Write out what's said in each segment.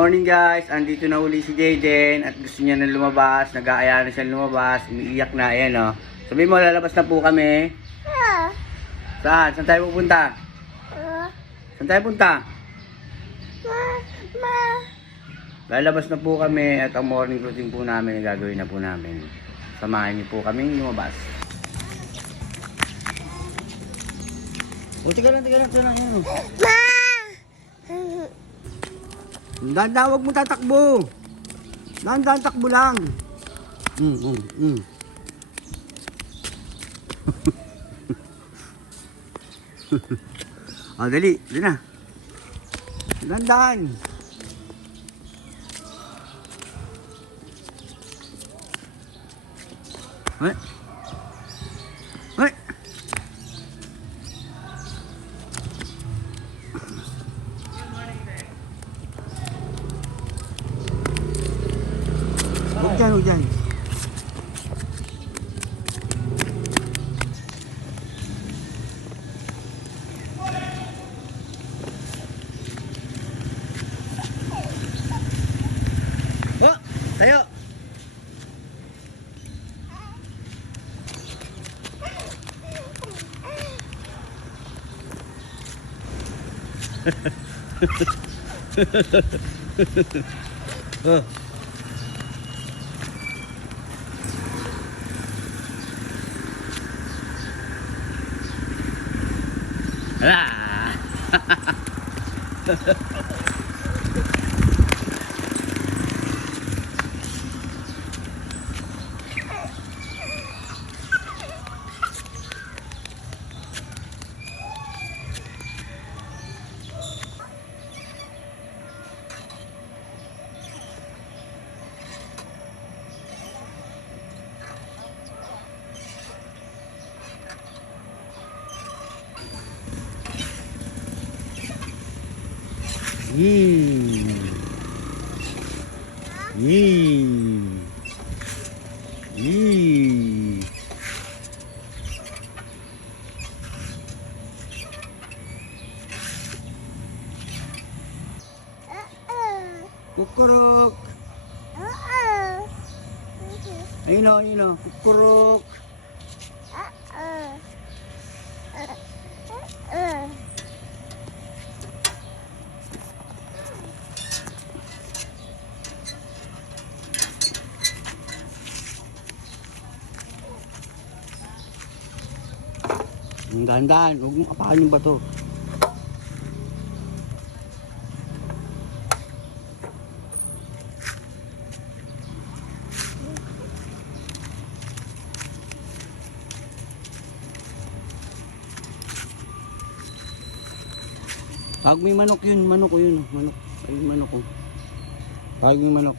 morning guys, andito na uli si Jayden at gusto niya na lumabas, nag-aaya na siya lumabas, umiiyak na, ayan o. Sabi mo, lalabas na po kami. Saan? Saan tayo pupunta? Saan tayo punta? Lalabas na po kami at ang morning routine po namin, gagawin na po namin. Samahan niyo po kaming lumabas. O, tiga lang, ayan o. Dahan-dahan, huwag mo tatakbo. Dahan-dahan, takbo lang. O, dali na. Dahan-dahan. Ay. Ay. Huwag dyan. Oh, tayo. Oh. Ah. Kukuruk. Ayun o, kukuruk. Dahan-dahan, huwag mong apakan yung bato. Tawag mo yung manok yun, manok. Ayun, manok ko. Tawag mo yung manok.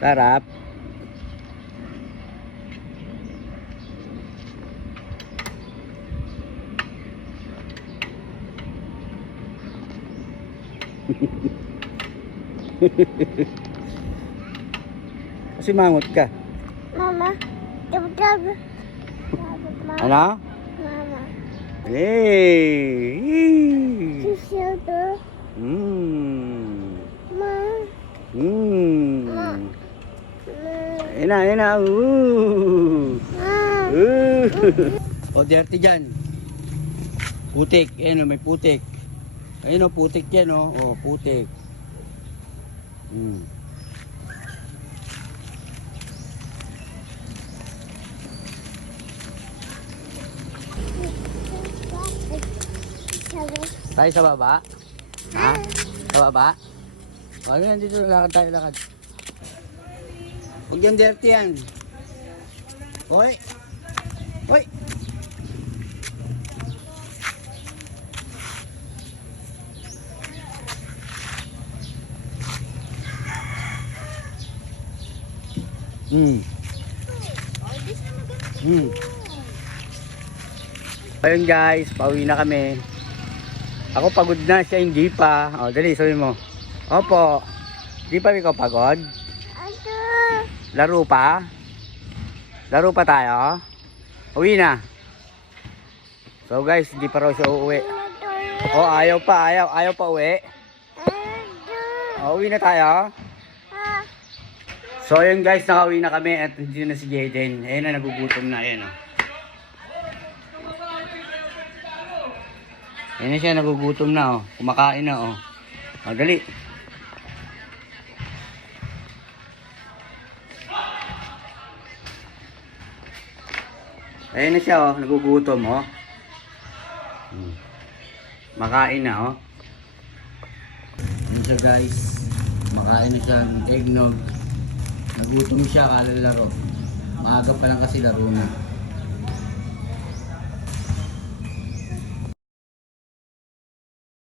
Sarap. Kasi mangot ka. Mama, jab. Ano? Mama. Hey. Susudo. Ma. Ena. O, dirty dyan. Putik. Ayan o, may putik. Ayun o, putik yan o. O, putik. Tayo sa baba? Ha? Sa baba? O, yan, dito lakad. Huwag yan dirty yan. Hoy! Ayun guys, pauwi na kami. Ako pagod na, siya hindi pa. O, dali, sabi mo. Opo. Di pa ikaw pagod? Ito. Laro pa? Laro pa tayo? Uwi na. So guys, hindi pa raw siya uuwi. Oh, ayaw pa uwi. Uwi na tayo. So yun guys, nakauwi na kami at hindi na si Jaden. Ayun na, nagugutom na. Ayun oh. Ayun na siya, nagugutom na oh. Kumakain na oh. Oh, dali. Ayun na siya oh, nagugutom oh. Makain na oh. Ayun siya guys. Makain na siya ng eggnog. Nagutom siya, kalalaro. Maaga pa lang kasi laro na.